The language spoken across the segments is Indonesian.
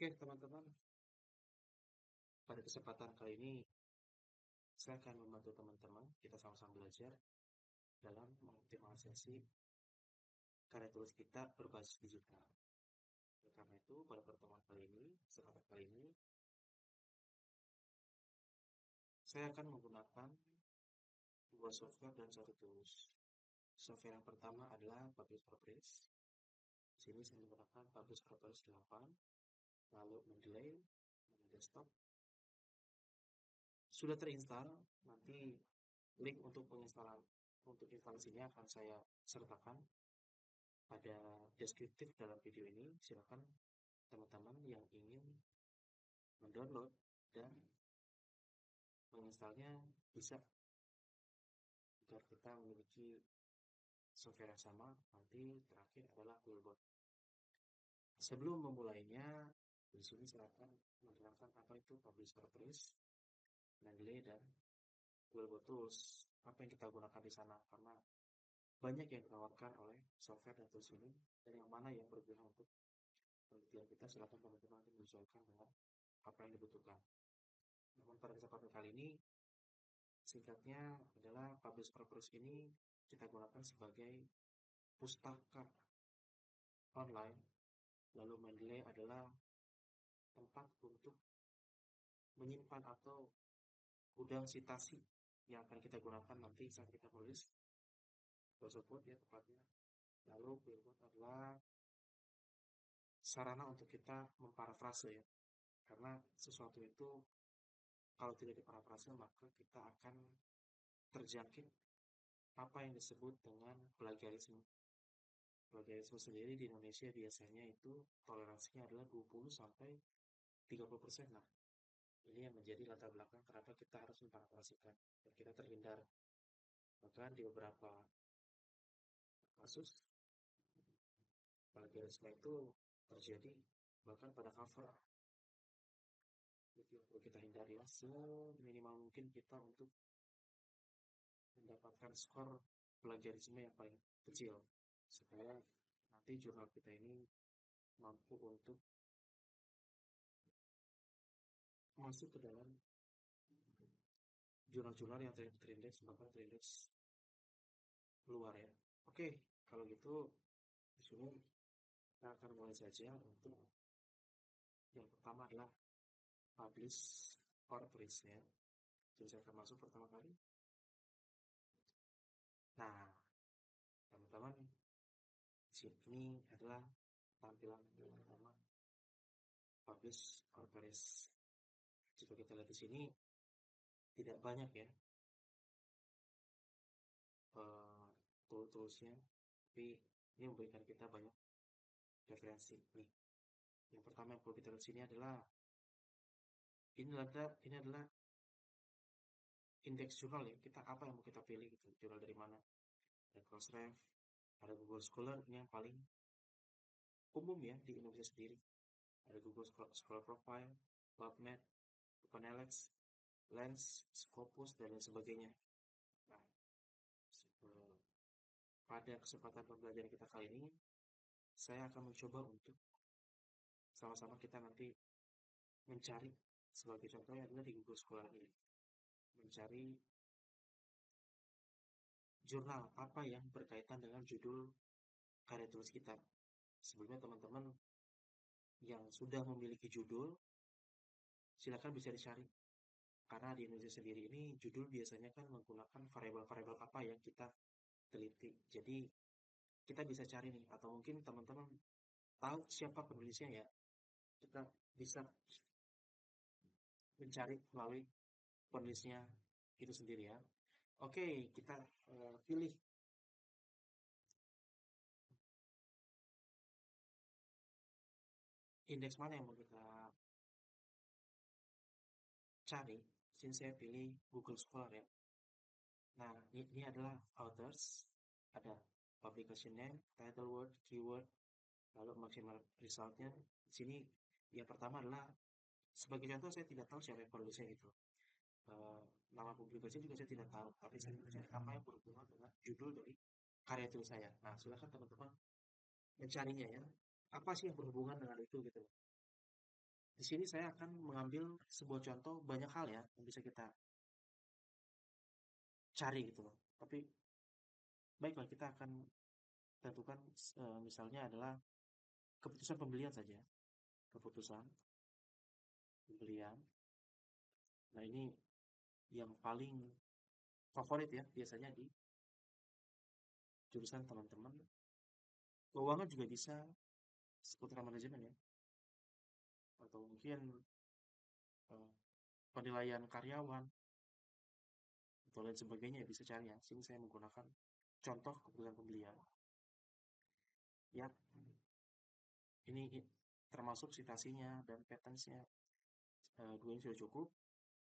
Oke, teman-teman, pada kesempatan kali ini saya akan membantu teman-teman kita sama-sama belajar dalam mengoptimalisasi karya tulis kita berbasis digital. Oleh karena itu, pada pertemuan kali ini, kesempatan kali ini, saya akan menggunakan dua software dan satu tools. Software yang pertama adalah Publish WordPress. Di sini saya menggunakan Publish WordPress 8, lalu Mendeley, desktop. Sudah terinstall, nanti link untuk instalasinya akan saya sertakan pada deskriptif dalam video ini. Silakan teman-teman yang ingin mendownload dan menginstalnya bisa, agar kita memiliki software yang sama. Nanti terakhir adalah Googlebot. Sebelum memulainya, di sini saya akan menerangkan apa itu Publish WordPress, Mendeley, dan Googlebot Tools. Apa yang kita gunakan di sana, karena banyak yang ditawarkan oleh software dan tools ini, dan yang mana yang berguna untuk penelitian kita. Silakan teman-teman menyesuaikan dengan apa yang dibutuhkan. Namun pada kesempatan kali ini, singkatnya adalah Publish WordPress ini kita gunakan sebagai pustaka online, lalu Mendeley adalah tempat untuk menyimpan atau gudang citasi yang akan kita gunakan nanti saat kita menulis tersebut ya tepatnya. Lalu Googlebot adalah sarana untuk kita memparafrase ya, karena sesuatu itu kalau tidak diparafrase maka kita akan terjangkit apa yang disebut dengan plagiarisme. Plagiarisme sendiri di Indonesia biasanya itu toleransinya adalah 20 sampai 30%. Nah, ini yang menjadi latar belakang kenapa kita harus memparafrasikan dan kita terhindar. Bahkan di beberapa kasus plagiarisme itu terjadi bahkan pada cover. Itu yang perlu kita hindari ya, seminimal mungkin kita untuk mendapatkan skor plagiarisme yang paling kecil, supaya nanti jurnal kita ini mampu untuk masuk ke dalam jurnal-jurnal yang terindeks, bahkan terindeks luar ya. Oke, kalau gitu di sini kita akan mulai saja. Untuk yang pertama adalah Publish WordPress ya. Jadi saya akan masuk pertama kali. Nah, teman-teman, sini adalah tampilan yang pertama Publish WordPress. Jika kita lihat di sini tidak banyak ya tool-toolsnya, tapi ini memberikan kita banyak referensi nih. Yang pertama yang perlu kita lihat sini adalah ini adalah indeks jurnal ya. Kita apa yang mau kita pilih gitu, jurnal dari mana. Ada Crossref, ada Google Scholar, ini yang paling umum ya di Indonesia sendiri. Ada Google Scholar Profile, PubMed, OpenLX, Lens, Scopus, dan lain sebagainya. Nah, pada kesempatan pembelajaran kita kali ini, saya akan mencoba untuk sama-sama kita nanti mencari, sebagai contohnya adalah di Google Scholar ini, mencari jurnal apa yang berkaitan dengan judul karya tulis kita. Sebelumnya teman-teman yang sudah memiliki judul, silakan bisa dicari. Karena di Indonesia sendiri ini judul biasanya kan menggunakan variabel-variabel apa yang kita teliti. Jadi kita bisa cari nih, atau mungkin teman-teman tahu siapa penulisnya ya, kita bisa mencari melalui penulisnya itu sendiri ya. Oke, kita pilih indeks mana yang mau kita cari. Sini saya pilih Google Scholar ya. Nah, ini adalah authors, ada publication name, title word, keyword, lalu maksimal resultnya. Di sini yang pertama adalah, sebagai contoh saya tidak tahu siapa yang penulisnya itu. Nama publikasi juga saya tidak tahu, tapi saya mencari apa yang berhubungan dengan judul dari karya tulis saya. Nah, silakan teman-teman mencarinya ya. Apa sih yang berhubungan dengan itu gitu. Di sini saya akan mengambil sebuah contoh banyak hal ya yang bisa kita cari gitu loh. Tapi baiklah kita akan tentukan misalnya adalah keputusan pembelian saja. Keputusan pembelian. Nah, ini yang paling favorit ya biasanya di jurusan teman-teman. Keuangan juga bisa seputar manajemen ya. Atau mungkin eh, penilaian karyawan atau lain sebagainya ya bisa cari ya. Sini saya menggunakan contoh keputusan pembelian. Ya, ini termasuk citasinya dan patterns-nya. Dua ini sudah cukup.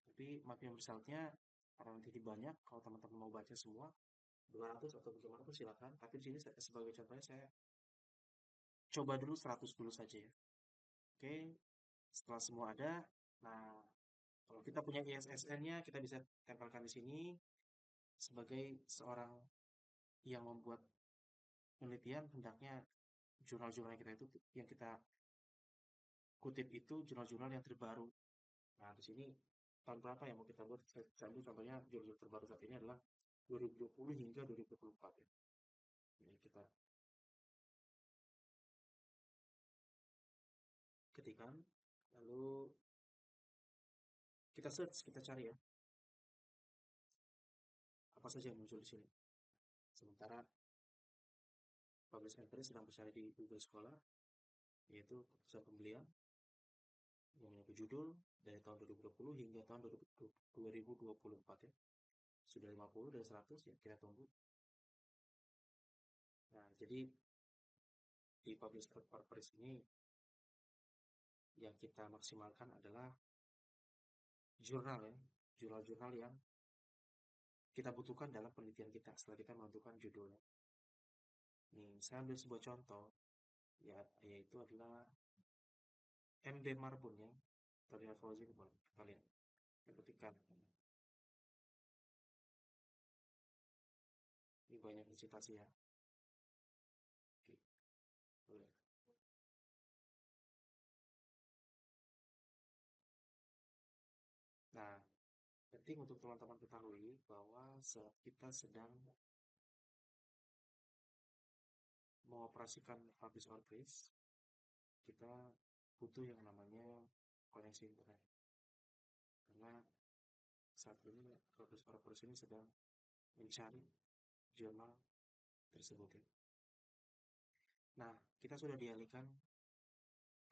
Tapi makin resultnya karena nanti banyak, kalau teman-teman mau baca semua 200 atau bagaimana pun silakan. Tapi di sini sebagai contohnya saya coba dulu 100 dulu saja ya. Oke, setelah semua ada, nah kalau kita punya ISSN-nya kita bisa tempelkan di sini sebagai seorang yang membuat penelitian hendaknya jurnal-jurnal kita itu yang kita kutip itu jurnal-jurnal yang terbaru. Nah, di sini tahun berapa yang mau kita buat? Saya ambil contohnya jurnal terbaru saat ini adalah 2020 hingga 2024 ya. Ini kita ketikkan, lalu kita search, kita cari ya, apa saja yang muncul di sini. Sementara Publish and Press sedang mencari di Google Scholar, yaitu keputusan pembelian yang memiliki judul dari tahun 2020 hingga tahun 2024 ya. Sudah 50 dari 100 ya, kita tunggu. Nah, jadi di Publish and Press ini yang kita maksimalkan adalah jurnal ya, jurnal-jurnal yang kita butuhkan dalam penelitian kita setelah kita menentukan judulnya. Nih, saya ambil sebuah contoh, ya, yaitu adalah MB Marbun ya, terlihat Fauzi boleh kalian ketikkan. Ini banyak citasi ya. Oke, boleh. Nah, penting untuk teman-teman ketahui bahwa saat kita sedang mengoperasikan publish or place, kita butuh yang namanya koneksi internet. Karena saat ini publish or place ini sedang mencari jurnal tersebut ya. Nah, kita sudah dialihkan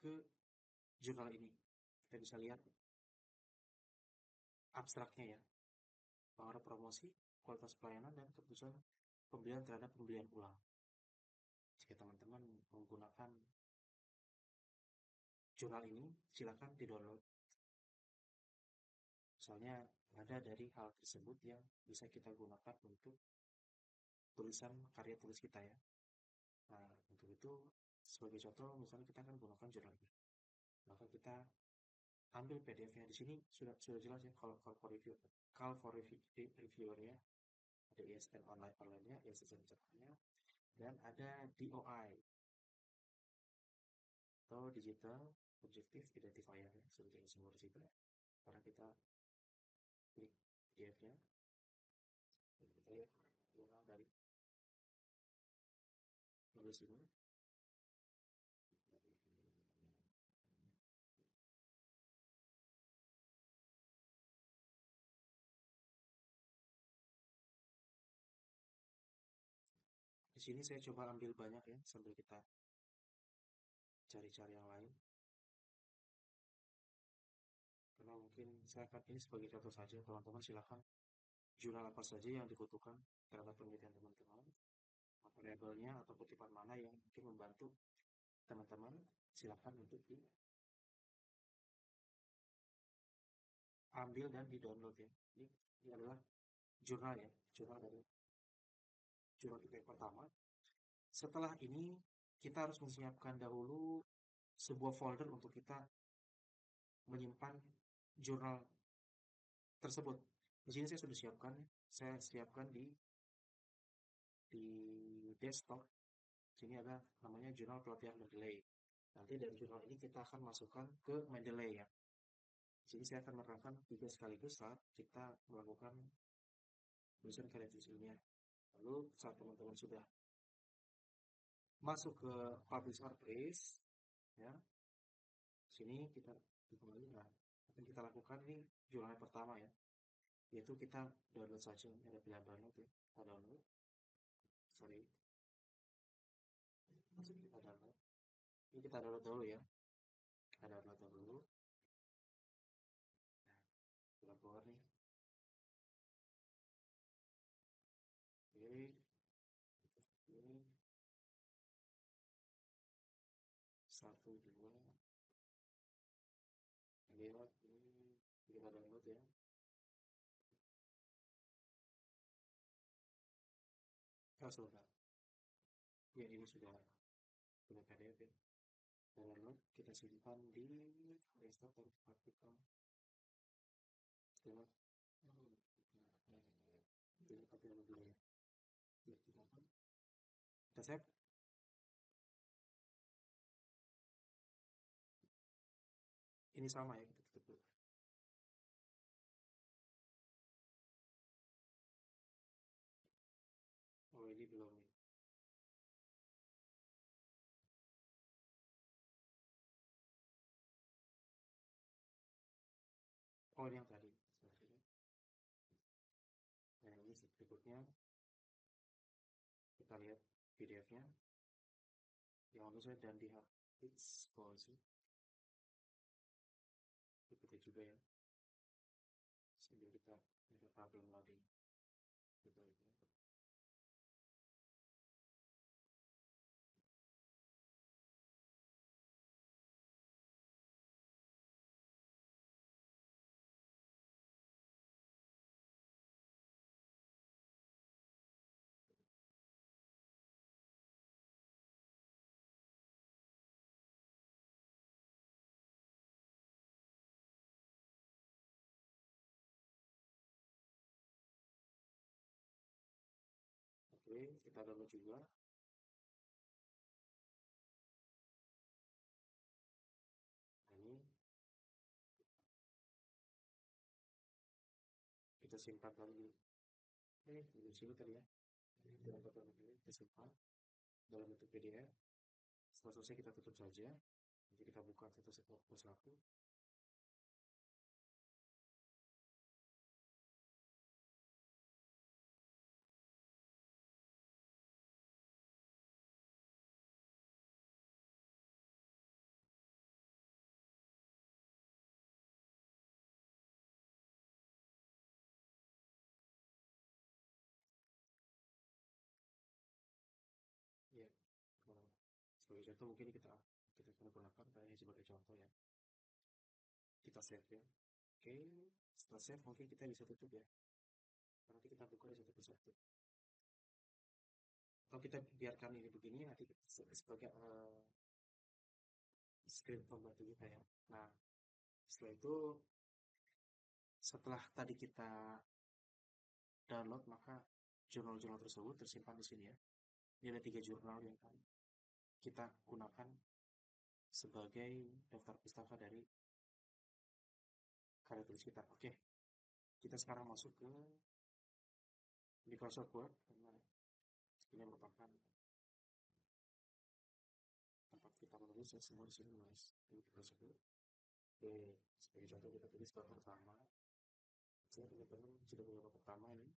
ke jurnal ini. Kita bisa lihat abstraknya ya, pengaruh promosi, kualitas pelayanan, dan keputusan pembelian terhadap pembelian ulang. Jika teman-teman menggunakan jurnal ini, silakan di-download. Misalnya ada dari hal tersebut yang bisa kita gunakan untuk tulisan karya tulis kita ya. Nah, untuk itu sebagai contoh misalnya kita akan gunakan jurnal ini. Maka kita ambil PDF-nya di sini sudah jelas ya kalau for reviewer-nya ada ISN online-nya, ISSN nya dan ada DOI atau Digital Objective Identifier ya, sebetulnya semua di situ ya. Karena kita klik PDF-nya, kita lihat jurnal dari tulis ini. Di sini saya coba ambil banyak ya sambil kita cari-cari yang lain. Karena mungkin saya akan ini sebagai contoh saja, teman-teman silakan jurnal apa saja yang dibutuhkan terhadap penelitian teman-teman, variabelnya atau kutipan mana yang mungkin membantu teman-teman, silakan untuk diambil dan di-download ya. Ini adalah jurnal ya, jurnal dari jurnal kita yang pertama. Setelah ini kita harus menyiapkan dahulu sebuah folder untuk kita menyimpan jurnal tersebut. Di sini saya sudah siapkan, saya siapkan di desktop. Sini ada namanya jurnal pelatihan delay. Nanti dari jurnal ini kita akan masukkan ke Mendeley ya. Jadi saya akan menerangkan 3 sekaligus saat kita melakukan tulisan karya tulis ilmiah. Lalu saat teman-teman sudah masuk ke publish or place, ya, sini kita kembali. Nah, akan kita lakukan ini jurnal pertama ya, yaitu kita download saja. Ini ada pilihan download ya, kita download. Sorry, masuk kita download. Ini kita download dulu ya, kita download dulu. Nah, kita keluar nih. Oke, ini 1, 2, lihat ini kita download ya. Oh, sebentar. Ya, ini sudah PDF ya. Download, kita simpan di desktop atau artikel. Kita dulu ya. Kita save. Ini sama ya, kita tutup dulu. Oh, ini belum nih. Oh, ini yang tadi. Nah, ini berikutnya kita lihat PDF-nya. Yang lalu saya dan di hard disk policy. Ikuti juga ya. Sambil kita ada problem lagi. Kita lihat. Oke, kita download juga. Nah, ini kita simpan lagi. Di sini tadi ya. Kita simpan dalam bentuk PDF. Setelah selesai kita tutup saja. Nanti kita buka satu persatu. Ya, sebagai contoh mungkin kita akan gunakan kayak sebagai contoh ya. Kita save ya. Oke, setelah save mungkin kita bisa tutup ya. Nanti kita buka satu persatu. Kalau kita biarkan ini begini, nanti sebagai script pembantu kita ya. Nah, setelah itu, setelah tadi kita download, maka jurnal-jurnal tersebut tersimpan di sini ya. Ini ada 3 jurnal yang kita gunakan sebagai daftar pustaka dari karya tulis kita. Oke, kita sekarang masuk ke Microsoft Word karena ini merupakan tempat kita menulis ya, semua di sini menulis di Microsoft Word. Oke, sebagai contoh kita tulis bab pertama. Saya teman-teman sudah punya bab pertama ini.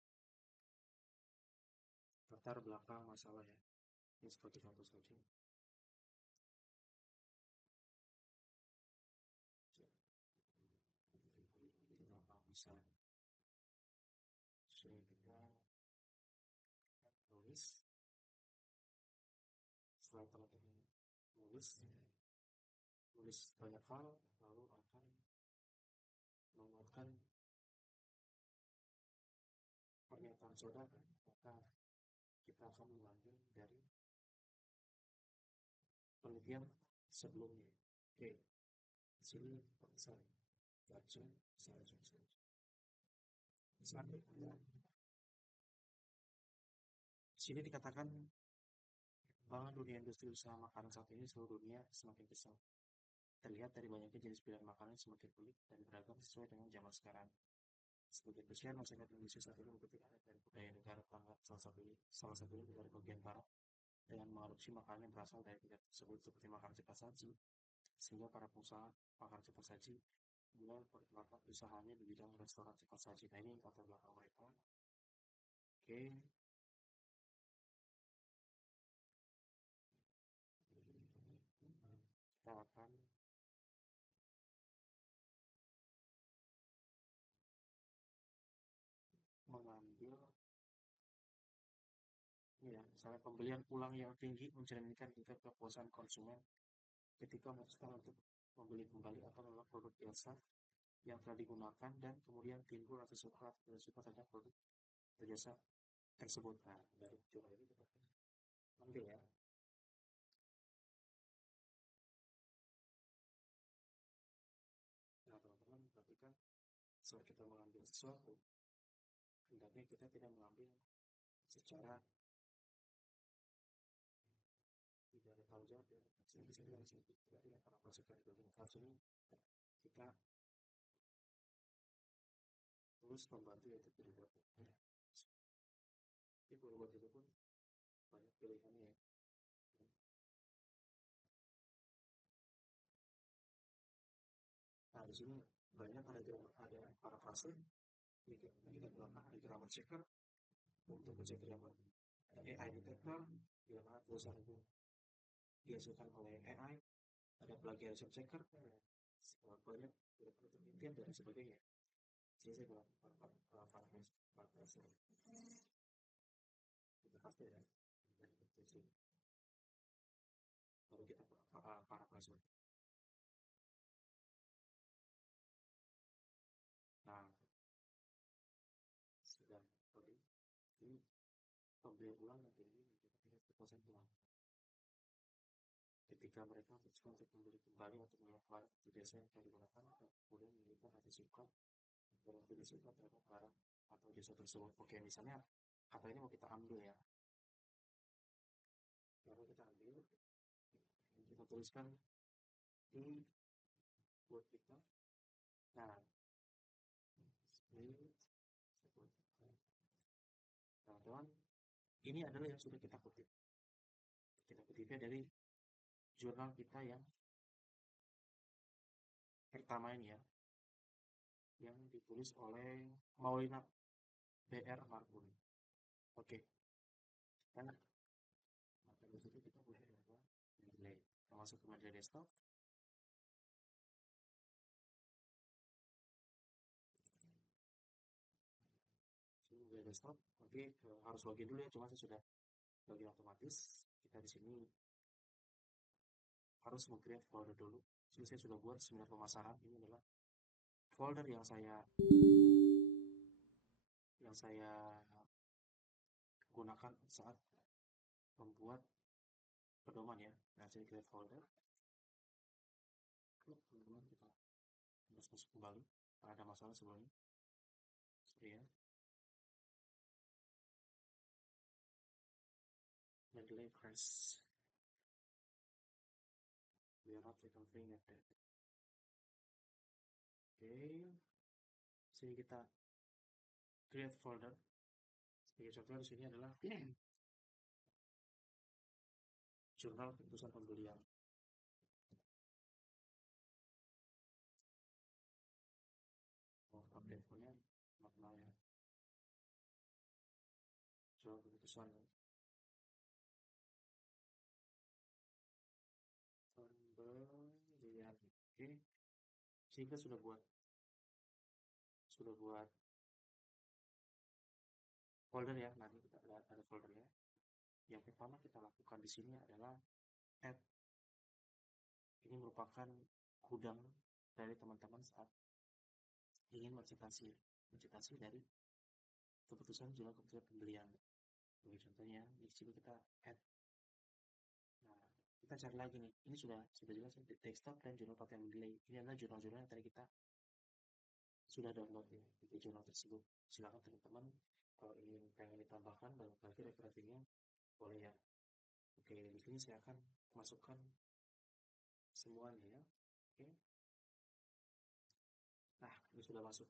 Latar belakang masalah ya. Ini seperti contoh saja. Kita bisa sering kita tulis. Setelah teman-teman tulis banyak hal, lalu akan menguatkan pernyataan saudara, maka kita akan mengambil dari penelitian sebelumnya. Oke, di sini saya baca saja. Di sini dikatakan Perkembangan dunia industri usaha makanan saat ini seluruh dunia semakin pesat. Terlihat dari banyaknya jenis pilihan makanan semakin unik dan beragam sesuai dengan zaman sekarang. Sebagian besar masyarakat Indonesia saat ini mengikuti adat dan budaya negara tetangga, salah satunya dari bagian barat, dengan mengadopsi makanan yang berasal dari negara tersebut seperti makanan cepat saji, sehingga para pengusaha makanan cepat saji mulai memperkenalkan usahanya di bidang restoran cepat saji. Nah, ini latar belakang mereka. Oke, kita akan mengambil ya, misalnya pembelian ulang yang tinggi mencerminkan tingkat kepuasan konsumen ketika memutuskan untuk membeli kembali atau menolak produk biasa yang telah digunakan dan kemudian timbul rasa suka atau tidak suka terhadap produk atau jasa tersebut. Nah, dari coba ini kita ambil ya. Nah, teman-teman perhatikan saat kita mengambil sesuatu, hendaknya kita tidak mengambil secara tidak ada tahu jawab ya. Saya bisa bilang sedikit tidak para masukan dari kasus ini kita terus membantu yaitu berbuat. Tapi berbuat itu pun banyak pilihannya ya. Nah, di sini banyak ada parafrase kita gunakan ada grammar checker untuk mencek grammar, ada AI detector di mana tulisan itu dihasilkan oleh AI, ada plagiarism checker, banyak penelitian dan sebagainya. Jadi saya bilang parafrase itu pasti ya. Lalu kita parafrase. Nah, sudah tadi ini pembelian ulang yang tinggi mencapai tingkat kepuasan ulang. Ketika mereka memutuskan untuk membeli kembali atau menolak barang seperti biasa yang telah digunakan, kemudian menunjukkan rasa suka dan tidak suka terhadap barang atau jasa tersebut. Oke, misalnya kata ini mau kita ambil ya, lalu kita ambil, kita tuliskan ini buat kita. Nah, ini teman-teman, ini adalah yang sudah kita kutip. Kita kutipnya dari jurnal kita yang pertama ini ya, yang ditulis oleh Maulina BR Marbun. Oke, karena maka di situ kita boleh apa? Delay. Kita masuk ke media desktop. Ini media desktop. Oke, harus login dulu ya. Cuma saya sudah login otomatis. Kita di sini harus meng-create folder dulu. Jadi saya sudah buat seminar pemasaran. Ini adalah folder yang saya gunakan saat membuat pedoman ya. Nah, saya create folder. Kemudian kita harus masuk kembali. Ada masalah sebelumnya. Sorry ya. Delay crash. We are not recovering at that. Oke, sini kita create folder. Sebagai contoh di sini adalah jurnal keputusan pembelian. Oh, update punya maknanya. Jurnal keputusan pembelian. Oke, sehingga sudah buat folder ya. Nanti kita lihat ada foldernya. Yang pertama kita lakukan di sini adalah add. Ini merupakan gudang dari teman-teman saat ingin mencitasi dari keputusan jurnal keputusan pembelian. Sebagai contohnya di sini kita add. Nah, kita cari lagi nih. Ini sudah jelas ya, desktop dan jurnal pattern delay. Ini adalah jurnal-jurnal yang tadi kita sudah download ya di jurnal tersebut. Silakan teman-teman kalau ingin pengen ditambahkan dan lagi referensinya boleh ya. Oke. Oke, di sini saya akan masukkan semuanya ya. Oke. Nah, ini sudah masuk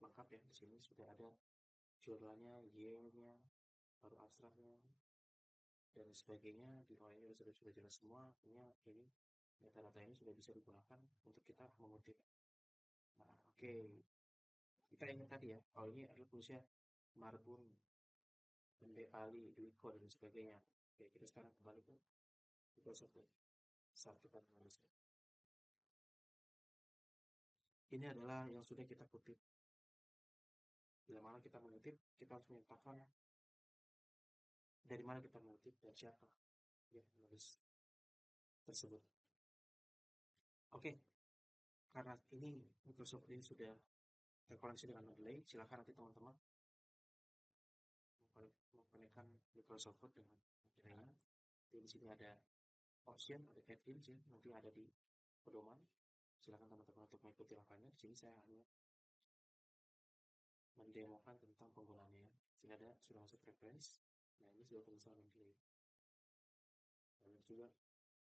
lengkap ya. Di sini sudah ada jurnalnya, Y-nya, baru abstraknya, dan sebagainya. Di bawahnya sudah jelas semua. Ini data-data ini sudah bisa digunakan untuk kita mengutip. Nah, oke. Kita ingat tadi ya, kalau ini adalah tulisnya Marbun, MB Ali, Dwiko, dan sebagainya. Oke, kita sekarang kembali ke Microsoft Word. Saat kita menulisnya. Ini adalah yang sudah kita kutip. Bila mana kita mengutip, kita harus menyatakan dari mana kita mengutip dan siapa yang menulis tersebut. Oke, karena ini Microsoft ini sudah terkoneksi dengan Mendeley, silakan nanti teman-teman mengkonekkan Microsoft Word dengan Mendeley. Di sini ada option, ada add-ins ya, nanti ada di pedoman. Silakan teman-teman untuk mengikuti langkahnya. Di sini saya hanya mendemokan tentang penggunaannya. Sini ada sudah masuk reference. Nah, ini sudah tulisan Mendeley. Lalu juga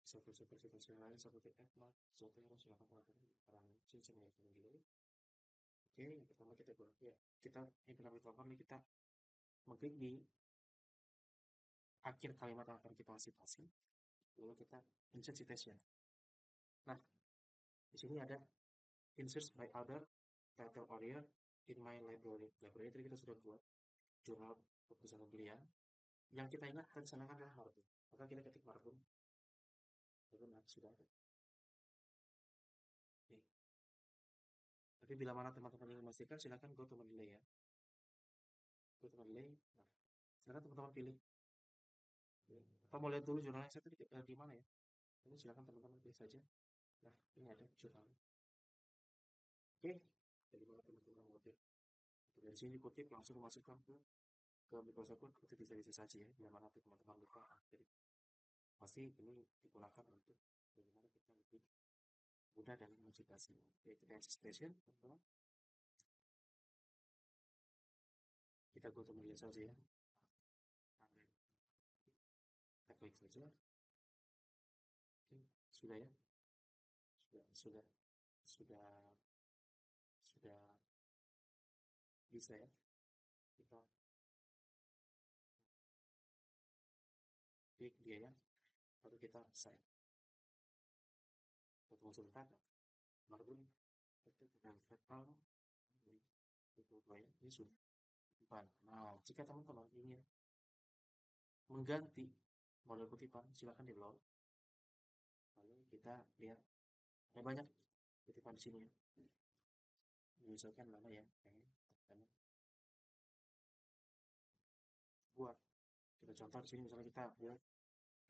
seperti yang lain seperti Edmar, Zotero, silakan teman-teman peran cincin yang Mendeley. Oke, yang pertama kita ya, kita implementasi ini kita mengklik di akhir kalimat yang akan kita citasi, lalu kita insert citation. Nah, di sini ada insert by other title area in my library. Library tadi kita sudah buat jurnal perpustakaan pembelian. Yang kita ingat kan sana kan adalah Marbun. Maka kita ketik Marbun. Marbun sudah ada. Nih. Tapi bila mana teman-teman ingin memastikan, silakan go to Mendeley ya. Go to Mendeley. Nah, silakan teman-teman pilih. Atau mau lihat dulu jurnalnya saya tadi di mana ya? Ini silakan teman-teman pilih saja. Nah, ini ada jurnal. Oke, jadi mana teman-teman mengutip. Dari sini dikutip langsung dimasukkan ke Microsoft Word, itu bisa saja ya. Bila mana teman-teman lupa, jadi pasti ini digunakan untuk bagaimana kita lebih mudah dalam menciptasi. Oke, kita station, teman-teman. Kita go to media saja ya. Kita klik saja. Oke, sudah ya. Sudah bisa ya. Kita klik dia ya. Lalu kita save. Tunggu sebentar. Marbun itu dengan total ini sudah. Nah, jika teman-teman ingin mengganti model kutipan, silakan di download. Lalu kita lihat ada banyak kutipan di sini ya. Misalkan mana ya, buat kita contoh di sini misalnya kita buat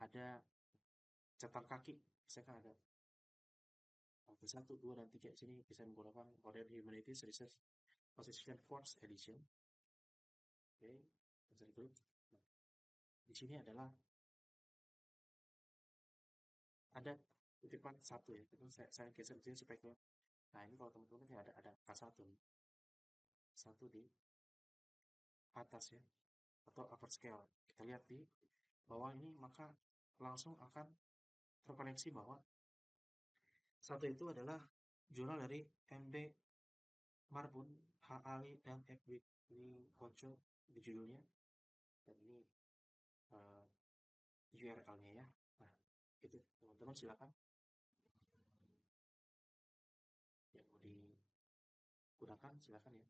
ada catatan kaki, misalkan ada satu, dua, dan tiga. Sini bisa menggunakan Modern Humanities Research Association Fourth Edition. Oke, bisa diklik. Nah, di sini adalah ada kutipan satu ya. Itu saya geser di sini supaya ke. Nah, ini kalau teman-teman ini ada K1 satu di atas ya, atau upper scale. Kita lihat di bawah ini, maka langsung akan terkoneksi bahwa satu itu adalah jurnal dari MB Marbun, H. Ali, dan F. Ini muncul di judulnya, dan ini URL-nya ya. Nah, itu teman-teman silakan yang mau digunakan silakan ya.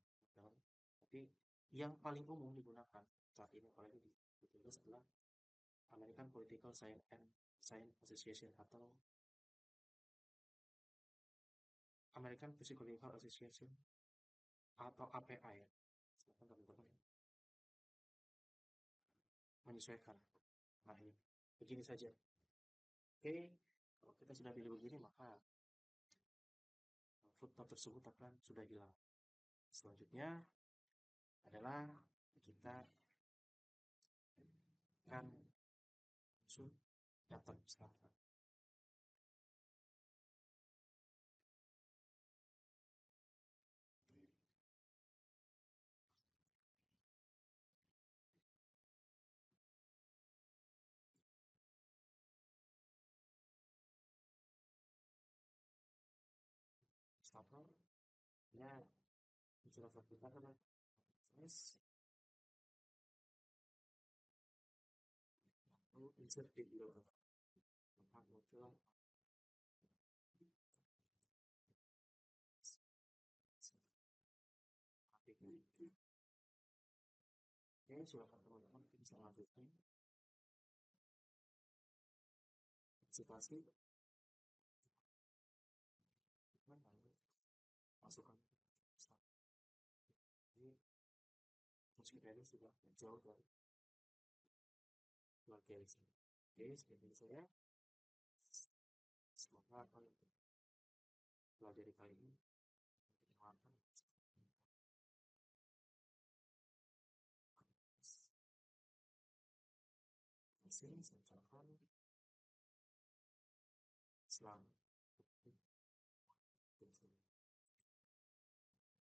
Tapi yang paling umum digunakan saat ini apalagi ditulis adalah American Political Science and Science Association atau American Psychological Association atau APA ya. Silakan teman-teman menyesuaikan. Nah, ini begini saja. Oke, kalau kita sudah pilih begini maka footnote tersebut akan sudah hilang. Selanjutnya adalah kita akan daftar peserta. apa ya masyarakat kita kan yes, insert di gitu maka muncul artikel. Oke, silakan teman-teman bisa lanjutkan partisipasi masukan. Jadi meski tadi sudah jauh dari keluarga di sini. Oke, seperti saya semoga apa yang pelajari kali ini menyenangkan. Di sini saya ucapkan selamat